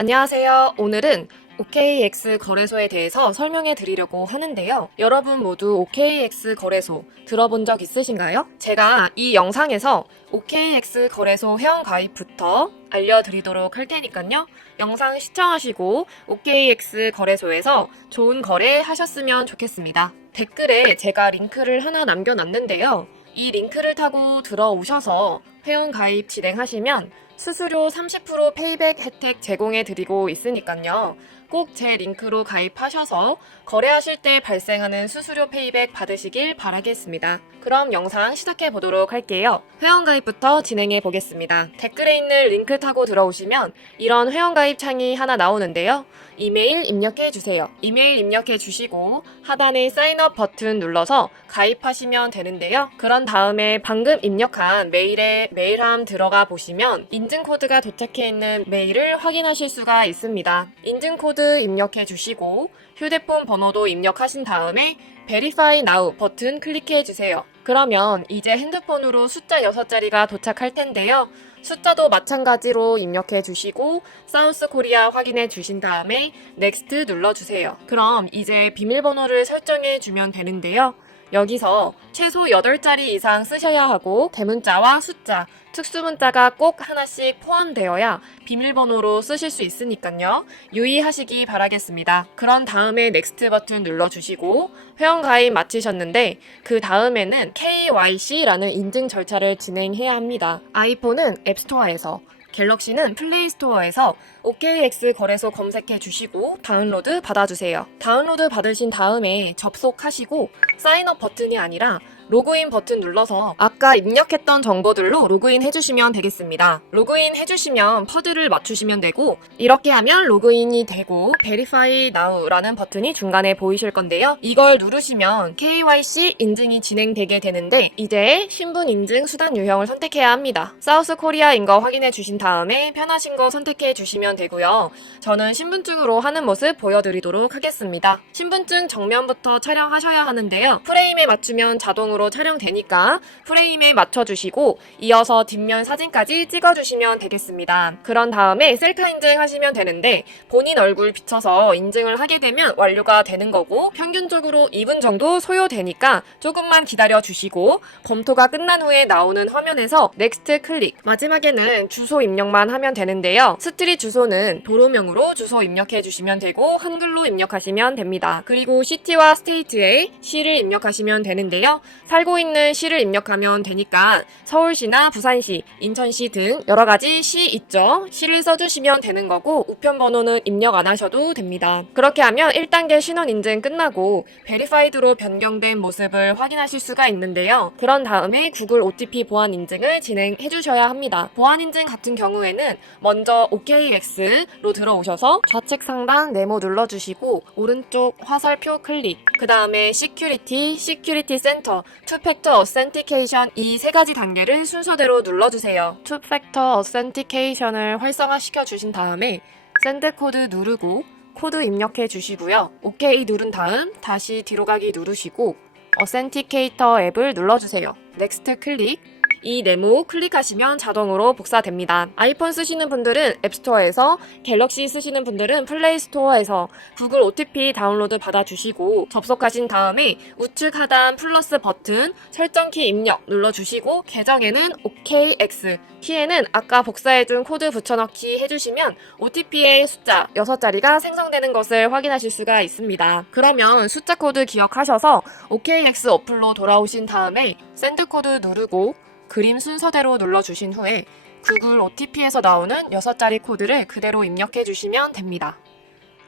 안녕하세요. 오늘은 OKX 거래소에 대해서 설명해 드리려고 하는데요. 여러분 모두 OKX 거래소 들어본 적 있으신가요? 제가 이 영상에서 OKX 거래소 회원가입부터 알려드리도록 할 테니까요. 영상 시청하시고 OKX 거래소에서 좋은 거래 하셨으면 좋겠습니다. 댓글에 제가 링크를 하나 남겨놨는데요. 이 링크를 타고 들어오셔서 회원가입 진행하시면 수수료 30% 페이백 혜택 제공해 드리고 있으니까요. 꼭 제 링크로 가입하셔서 거래하실 때 발생하는 수수료 페이백 받으시길 바라겠습니다. 그럼 영상 시작해 보도록 할게요. 회원가입부터 진행해 보겠습니다. 댓글에 있는 링크 타고 들어오시면 이런 회원가입 창이 하나 나오는데요. 이메일 입력해 주세요. 이메일 입력해 주시고 하단에 사인업 버튼 눌러서 가입하시면 되는데요. 그런 다음에 방금 입력한 메일에 메일함 들어가 보시면 인증코드가 도착해 있는 메일을 확인하실 수가 있습니다. 인증코드 입력해 주시고 휴대폰 번호도 입력하신 다음에 Verify Now 버튼 클릭해 주세요. 그러면 이제 핸드폰으로 숫자 6자리가 도착할 텐데요. 숫자도 마찬가지로 입력해 주시고 사우스 코리아 확인해 주신 다음에 넥스트 눌러주세요. 그럼 이제 비밀번호를 설정해 주면 되는데요. 여기서 최소 8자리 이상 쓰셔야 하고 대문자와 숫자, 특수문자가 꼭 하나씩 포함되어야 비밀번호로 쓰실 수 있으니까요. 유의하시기 바라겠습니다. 그런 다음에 넥스트 버튼 눌러주시고 회원가입 마치셨는데 그 다음에는 KYC라는 인증 절차를 진행해야 합니다. 아이폰은 앱스토어에서 갤럭시는 플레이스토어에서 OKX 거래소 검색해 주시고 다운로드 받아주세요. 다운로드 받으신 다음에 접속하시고 사인업 버튼이 아니라 로그인 버튼 눌러서 아까 입력했던 정보들로 로그인 해주시면 되겠습니다. 로그인 해주시면 퍼드를 맞추시면 되고 이렇게 하면 로그인이 되고 Verify Now라는 버튼이 중간에 보이실 건데요. 이걸 누르시면 KYC 인증이 진행되게 되는데 이제 신분 인증 수단 유형을 선택해야 합니다. 사우스 코리아인 거 확인해 주신 다음에 편하신 거 선택해 주시면 되고요. 저는 신분증으로 하는 모습 보여드리도록 하겠습니다. 신분증 정면부터 촬영하셔야 하는데요. 프레임에 맞추면 자동으로 촬영되니까 프레임에 맞춰주시고 이어서 뒷면 사진까지 찍어주시면 되겠습니다. 그런 다음에 셀카 인증하시면 되는데 본인 얼굴 비춰서 인증을 하게 되면 완료가 되는 거고 평균적으로 2분 정도 소요되니까 조금만 기다려주시고 검토가 끝난 후에 나오는 화면에서 넥스트 클릭 마지막에는 주소 입력만 하면 되는데요. 스트릿 주소는 도로명으로 주소 입력해 주시면 되고 한글로 입력하시면 됩니다. 그리고 시티와 스테이트에 시를 입력하시면 되는데요. 살고 있는 시를 입력하면 되니까 서울시나 부산시, 인천시 등 여러 가지 시 있죠. 시를 써주시면 되는 거고 우편 번호는 입력 안 하셔도 됩니다. 그렇게 하면 1단계 신원 인증 끝나고 베리파이드로 변경된 모습을 확인하실 수가 있는데요. 그런 다음에 구글 OTP 보안 인증을 진행해 주셔야 합니다. 보안 인증 같은 경우에는 먼저 OKX로 들어오셔서 좌측 상단 네모 눌러주시고 오른쪽 화살표 클릭 그 다음에 시큐리티 센터 투팩터 어센티케이션 이 세 가지 단계를 순서대로 눌러주세요. 투팩터 어센티케이션을 활성화시켜 주신 다음에 샌드 코드 누르고 코드 입력해 주시고요. OK 누른 다음 다시 뒤로 가기 누르시고 어센티케이터 앱을 눌러주세요. 넥스트 클릭 이 네모 클릭하시면 자동으로 복사됩니다. 아이폰 쓰시는 분들은 앱스토어에서 갤럭시 쓰시는 분들은 플레이스토어에서 구글 OTP 다운로드 받아주시고 접속하신 다음에 우측 하단 플러스 버튼 설정키 입력 눌러주시고 계정에는 OKX 키에는 아까 복사해준 코드 붙여넣기 해주시면 OTP의 숫자 6자리가 생성되는 것을 확인하실 수가 있습니다. 그러면 숫자 코드 기억하셔서 OKX 어플로 돌아오신 다음에 샌드 코드 누르고 그림 순서대로 눌러주신 후에 구글 OTP에서 나오는 6자리 코드를 그대로 입력해 주시면 됩니다.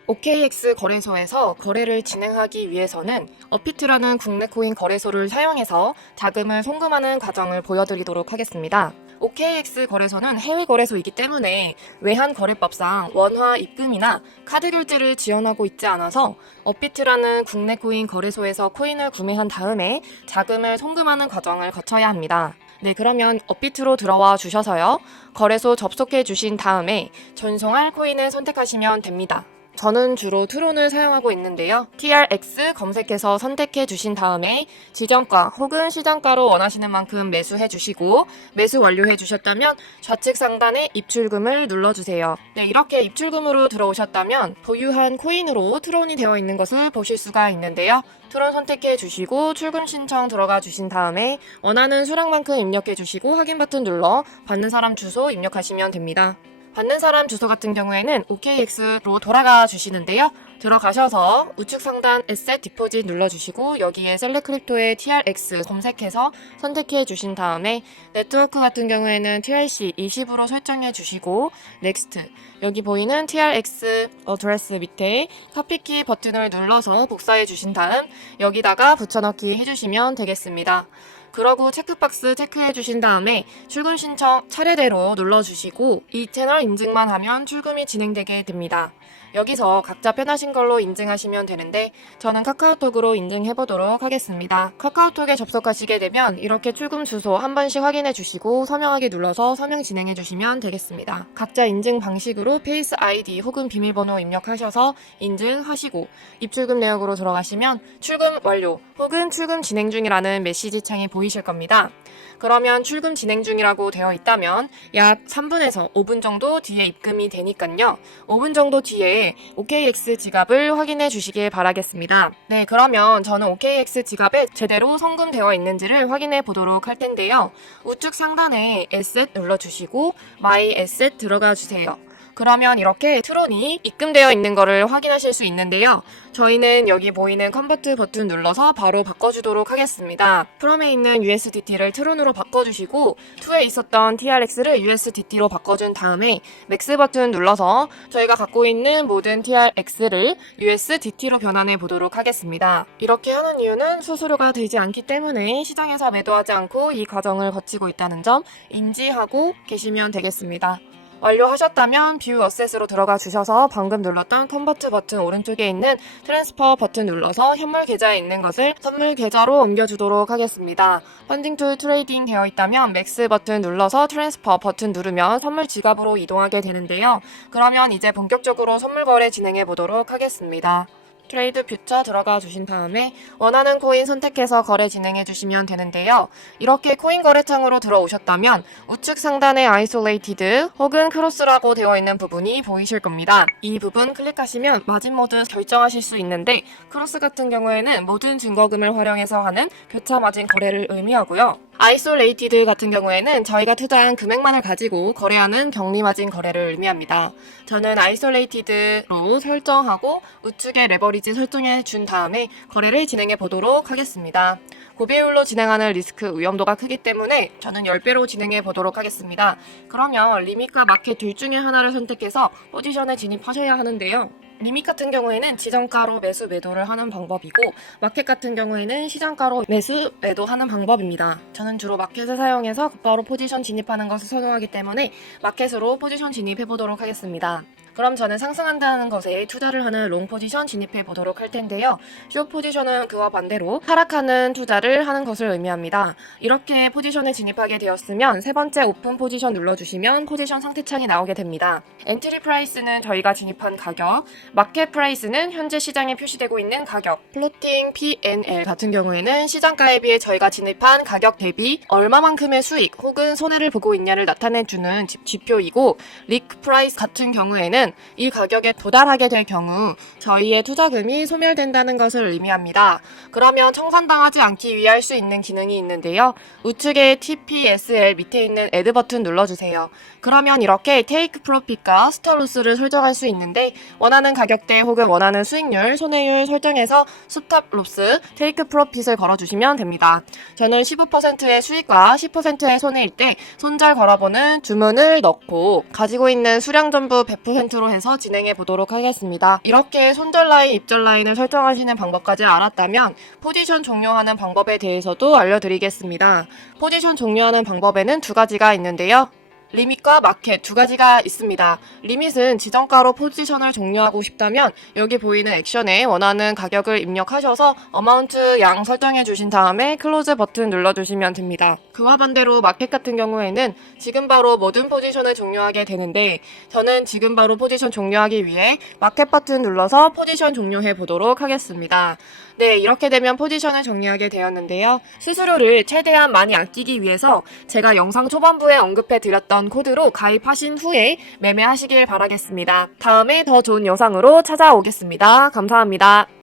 OKX 거래소에서 거래를 진행하기 위해서는 어피트라는 국내 코인 거래소를 사용해서 자금을 송금하는 과정을 보여드리도록 하겠습니다. OKX 거래소는 해외 거래소이기 때문에 외환거래법상 원화 입금이나 카드 결제를 지원하고 있지 않아서 어피트라는 국내 코인 거래소에서 코인을 구매한 다음에 자금을 송금하는 과정을 거쳐야 합니다. 네, 그러면 업비트로 들어와 주셔서요. 거래소 접속해 주신 다음에 전송할 코인을 선택하시면 됩니다. 저는 주로 트론을 사용하고 있는데요. TRX 검색해서 선택해 주신 다음에 지정가 혹은 시장가로 원하시는 만큼 매수해 주시고 매수 완료해 주셨다면 좌측 상단에 입출금을 눌러주세요. 네, 이렇게 입출금으로 들어오셨다면 보유한 코인으로 트론이 되어 있는 것을 보실 수가 있는데요. 트론 선택해 주시고 출금 신청 들어가 주신 다음에 원하는 수량만큼 입력해 주시고 확인 버튼 눌러 받는 사람 주소 입력하시면 됩니다. 받는 사람 주소 같은 경우에는 OKX로 돌아가 주시는데요. 들어가셔서 우측 상단 Asset Deposit 눌러주시고 여기에 셀렉 크립토의 TRX 검색해서 선택해 주신 다음에 네트워크 같은 경우에는 TRC20으로 설정해 주시고 Next 여기 보이는 TRX 어드레스 밑에 카피키 버튼을 눌러서 복사해 주신 다음 여기다가 붙여넣기 해주시면 되겠습니다. 그러고 체크박스 체크해 주신 다음에 출금 신청 차례대로 눌러주시고 이 채널 인증만 하면 출금이 진행되게 됩니다. 여기서 각자 편하신 걸로 인증하시면 되는데 저는 카카오톡으로 인증해 보도록 하겠습니다. 카카오톡에 접속하시게 되면 이렇게 출금 주소 한 번씩 확인해 주시고 서명하기 눌러서 서명 진행해 주시면 되겠습니다. 각자 인증 방식으로 페이스 아이디 혹은 비밀번호 입력하셔서 인증하시고 입출금 내역으로 들어가시면 출금 완료 혹은 출금 진행 중이라는 메시지 창이 보이실 겁니다. 그러면 출금 진행 중이라고 되어 있다면 약 3분에서 5분 정도 뒤에 입금이 되니까요. 5분 정도 뒤에 OKX 지갑을 확인해 주시길 바라겠습니다. 네, 그러면 저는 OKX 지갑에 제대로 송금되어 있는지를 확인해 보도록 할 텐데요. 우측 상단에 Asset 눌러주시고 My Asset 들어가 주세요. 그러면 이렇게 트론이 입금되어 있는 것을 확인하실 수 있는데요. 저희는 여기 보이는 컨버트 버튼 눌러서 바로 바꿔주도록 하겠습니다. 프롬에 있는 USDT를 트론으로 바꿔주시고 2에 있었던 TRX를 USDT로 바꿔준 다음에 맥스 버튼 눌러서 저희가 갖고 있는 모든 TRX를 USDT로 변환해 보도록 하겠습니다. 이렇게 하는 이유는 수수료가 들지 않기 때문에 시장에서 매도하지 않고 이 과정을 거치고 있다는 점 인지하고 계시면 되겠습니다. 완료하셨다면 뷰 어셋으로 들어가 주셔서 방금 눌렀던 컨버트 버튼 오른쪽에 있는 트랜스퍼 버튼 눌러서 현물 계좌에 있는 것을 선물 계좌로 옮겨주도록 하겠습니다. 펀딩 툴 트레이딩 되어 있다면 맥스 버튼 눌러서 트랜스퍼 버튼 누르면 선물 지갑으로 이동하게 되는데요. 그러면 이제 본격적으로 선물 거래 진행해 보도록 하겠습니다. 트레이드 퓨처 들어가 주신 다음에 원하는 코인 선택해서 거래 진행해 주시면 되는데요. 이렇게 코인 거래창으로 들어오셨다면 우측 상단에 아이솔레이티드 혹은 크로스라고 되어 있는 부분이 보이실 겁니다. 이 부분 클릭하시면 마진 모드 결정하실 수 있는데 크로스 같은 경우에는 모든 증거금을 활용해서 하는 교차 마진 거래를 의미하고요. 아이솔레이티드 같은 경우에는 저희가 투자한 금액만을 가지고 거래하는 격리 마진 거래를 의미합니다. 저는 아이솔레이티드로 설정하고 우측에 레버리지 설정해 준 다음에 거래를 진행해 보도록 하겠습니다. 고배율로 진행하는 리스크 위험도가 크기 때문에 저는 10배로 진행해 보도록 하겠습니다. 그러면 리밋과 마켓 둘 중에 하나를 선택해서 포지션에 진입하셔야 하는데요. 리밋 같은 경우에는 지정가로 매수 매도를 하는 방법이고 마켓 같은 경우에는 시장가로 매수 매도하는 방법입니다. 저는 주로 마켓을 사용해서 곧바로 포지션 진입하는 것을 선호하기 때문에 마켓으로 포지션 진입해 보도록 하겠습니다. 그럼 저는 상승한다는 것에 투자를 하는 롱 포지션 진입해 보도록 할 텐데요. 숏 포지션은 그와 반대로 하락하는 투자를 하는 것을 의미합니다. 이렇게 포지션에 진입하게 되었으면 세 번째 오픈 포지션 눌러주시면 포지션 상태창이 나오게 됩니다. 엔트리 프라이스는 저희가 진입한 가격, 마켓 프라이스는 현재 시장에 표시되고 있는 가격, 플로팅 PNL 같은 경우에는 시장가에 비해 저희가 진입한 가격 대비 얼마만큼의 수익 혹은 손해를 보고 있냐를 나타내주는 지표이고 리크 프라이스 같은 경우에는 이 가격에 도달하게 될 경우 저희의 투자금이 소멸된다는 것을 의미합니다. 그러면 청산당하지 않기 위해 할 수 있는 기능이 있는데요. 우측에 TPSL 밑에 있는 Add 버튼 눌러주세요. 그러면 이렇게 Take Profit과 Stop Loss를 설정할 수 있는데 원하는 가격대 혹은 원하는 수익률, 손해율 설정해서 Stop Loss, Take Profit을 걸어주시면 됩니다. 저는 15%의 수익과 10%의 손해일 때 손절 걸어보는 주문을 넣고 가지고 있는 수량 전부 100%로 해서 진행해 보도록 하겠습니다. 이렇게 손절 라인, 입절 라인을 설정하시는 방법까지 알았다면 포지션 종료하는 방법에 대해서도 알려드리겠습니다. 포지션 종료하는 방법에는 두 가지가 있는데요. 리밋과 마켓 두 가지가 있습니다. 리밋은 지정가로 포지션을 종료하고 싶다면 여기 보이는 액션에 원하는 가격을 입력하셔서 어마운트 양 설정해 주신 다음에 클로즈 버튼 눌러주시면 됩니다. 그와 반대로 마켓 같은 경우에는 지금 바로 모든 포지션을 종료하게 되는데 저는 지금 바로 포지션 종료하기 위해 마켓 버튼 눌러서 포지션 종료해 보도록 하겠습니다. 네, 이렇게 되면 포지션을 정리하게 되었는데요. 수수료를 최대한 많이 아끼기 위해서 제가 영상 초반부에 언급해 드렸던 코드로 가입하신 후에 매매하시길 바라겠습니다. 다음에 더 좋은 영상으로 찾아오겠습니다. 감사합니다.